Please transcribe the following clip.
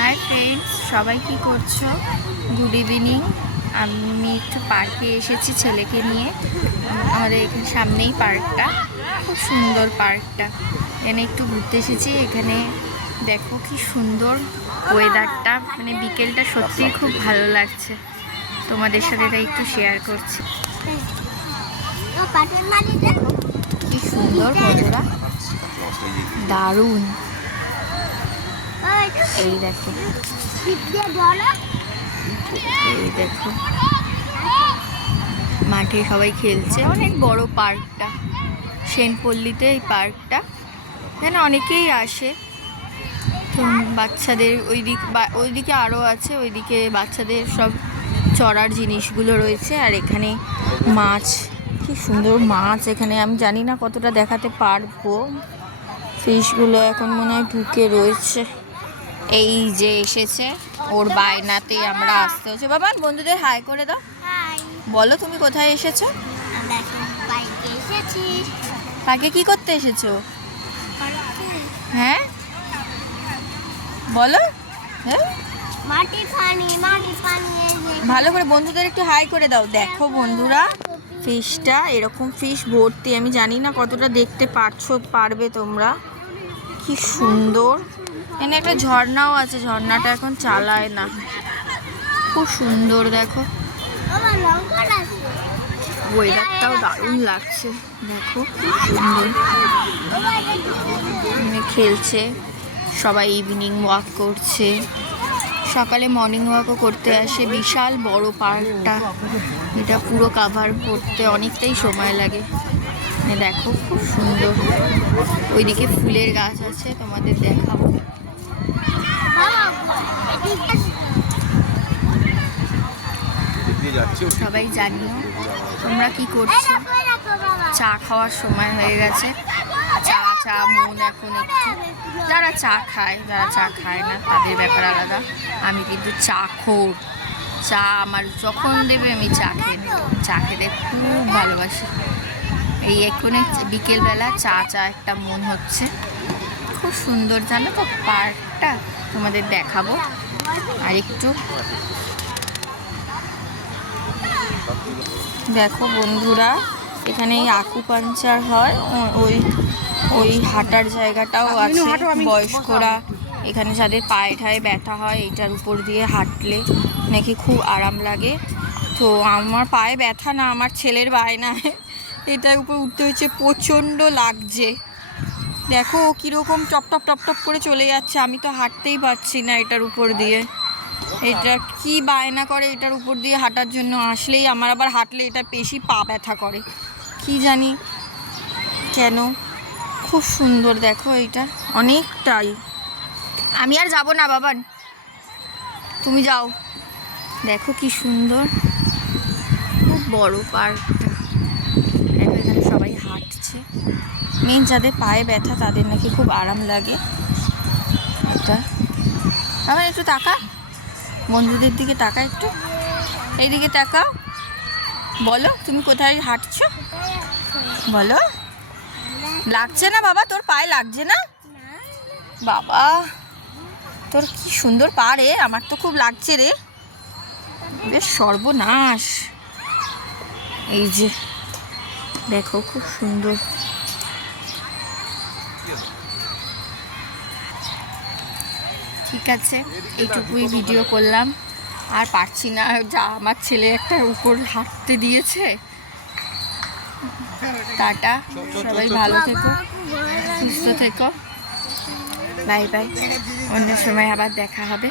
Hi friends, সবাই কি করছো? Good evening. আমি একটু পার্কে এসেছি ছেলেকে নিয়ে। আমাদের এখানে সামনেই পার্কটা, খুব সুন্দর পার্কটা। এখানে একটু ঘুরতে এসেছি। এখানে দেখো কি সুন্দর ওয়েদারটা, মানে বিকেলটা সত্যিই খুব ভালো লাগছে। তোমাদের সাথে তাই একটু শেয়ার করছি। কি সুন্দর বন্ধুরা, দারুণ। এই দেখো, এই দেখো মাঠে সবাই খেলছে। অনেক বড় পার্কটা, সেনপল্লীতে এই পার্কটা। এখানে অনেকেই আসে। তো বাচ্চাদের ওইদিকে আরও আছে, ওইদিকে বাচ্চাদের সব চড়ার জিনিসগুলো রয়েছে। আর এখানে মাছ, কি সুন্দর মাছ। এখানে আমি জানি না কতটা দেখাতে পারবো। ফিশগুলো এখন মনে হয় ঢুকে রয়েছে। এই যে এসেছে, ওর বায়নাতে আমরা আসতে হচ্ছে। বাবা, বন্ধুদের হাই করে দাও। বলো তুমি কোথায় এসেছো? পার্কে কি করতে এসেছো? হ্যাঁ বলো। হ্যাঁ, ভালো করে বন্ধুদের একটু হাই করে দাও। দেখো বন্ধুরা, ফিশটা এরকম ফিশ ভর্তি। আমি জানি না কতটা দেখতে পারবে তোমরা। কি সুন্দর। এখানে একটা ঝর্ণাও আছে, ঝর্ণাটা এখন চালায় না। খুব সুন্দর দেখো, ওয়েদারটাও দারুণ লাগছে। দেখো খুব সুন্দর। খেলছে সবাই, ইভিনিং ওয়াক করছে। সকালে মর্নিং ওয়াকও করতে আসে। বিশাল বড় পার্কটা, এটা পুরো কাভার করতে অনেকটাই সময় লাগে। দেখো খুব সুন্দর। ওইদিকে ফুলের গাছ আছে, তোমাদের দেখাবো। সবাই জানিও তোমরা কি করছো। চা খাওয়ার সময় হয়ে গেছে। চা মন এখন একটু, যারা চা খায়, যারা চা খায় না তাদের ব্যাপার আলাদা। আমি কিন্তু চা খোর। চা আমার যখন দেবে আমি চা খেয়ে নেব। চা খেতে খুব ভালোবাসি। এই এক্ষুনি বিকেলবেলা চা একটা মন হচ্ছে। খুব সুন্দর জানো তো পার্কটা, তোমাদের দেখাবো আর একটু। দেখো বন্ধুরা, এখানে এই আকুপাঞ্চার হয়, ওই হাঁটার জায়গাটাও আছে। বয়স্করা এখানে যাদের পায়ে ঠায়ে ব্যথা হয়, এইটার উপর দিয়ে হাঁটলে নাকি খুব আরাম লাগে। তো আমার পায়ে ব্যথা না, আমার ছেলের বায়নায় এটার উপর উঠতে হচ্ছে। প্রচণ্ড লাগছে। দেখো ও কীরকম টপ টপ করে চলে যাচ্ছে। আমি তো হাঁটতেই পারছি না এটার উপর দিয়ে। এটা কি বায়না করে এটার উপর দিয়ে হাঁটার জন্য। আসলেই আমার আবার হাঁটলে এটা বেশি পা ব্যথা করে, কি জানি কেন। খুব সুন্দর দেখো, এইটা অনেকটাই। আমি আর যাব না বাবান, তুমি যাও। দেখো কি সুন্দর, খুব বড় পার্কটা। দেখো এখানে সবাই হাঁটছে। মেন যাদের পায়ে ব্যথা তাদের নাকি খুব আরাম লাগে এটা। আবার একটু তাকা, বন্ধুদের দিকে তাকা একটু, এইদিকে তাকা। বলো তুমি কোথায় হাঁটছো, বলো। লাগছে না বাবা, তোর পায়ে লাগছে না? বাবা তোর কি সুন্দর পা রে, আমার তো খুব লাগছে রে। বেশ সর্বনাশ। এই যে দেখো খুব সুন্দর। ঠিক আছে, এইটুকুই ভিডিও করলাম, আর পারছি না। যা আমার ছেলে একটা উপর হাঁটতে দিয়েছে। টাটা, সবাই ভালো থেকো, সুস্থ থেকো। Bye bye. অন্য সময় আবার দেখা হবে।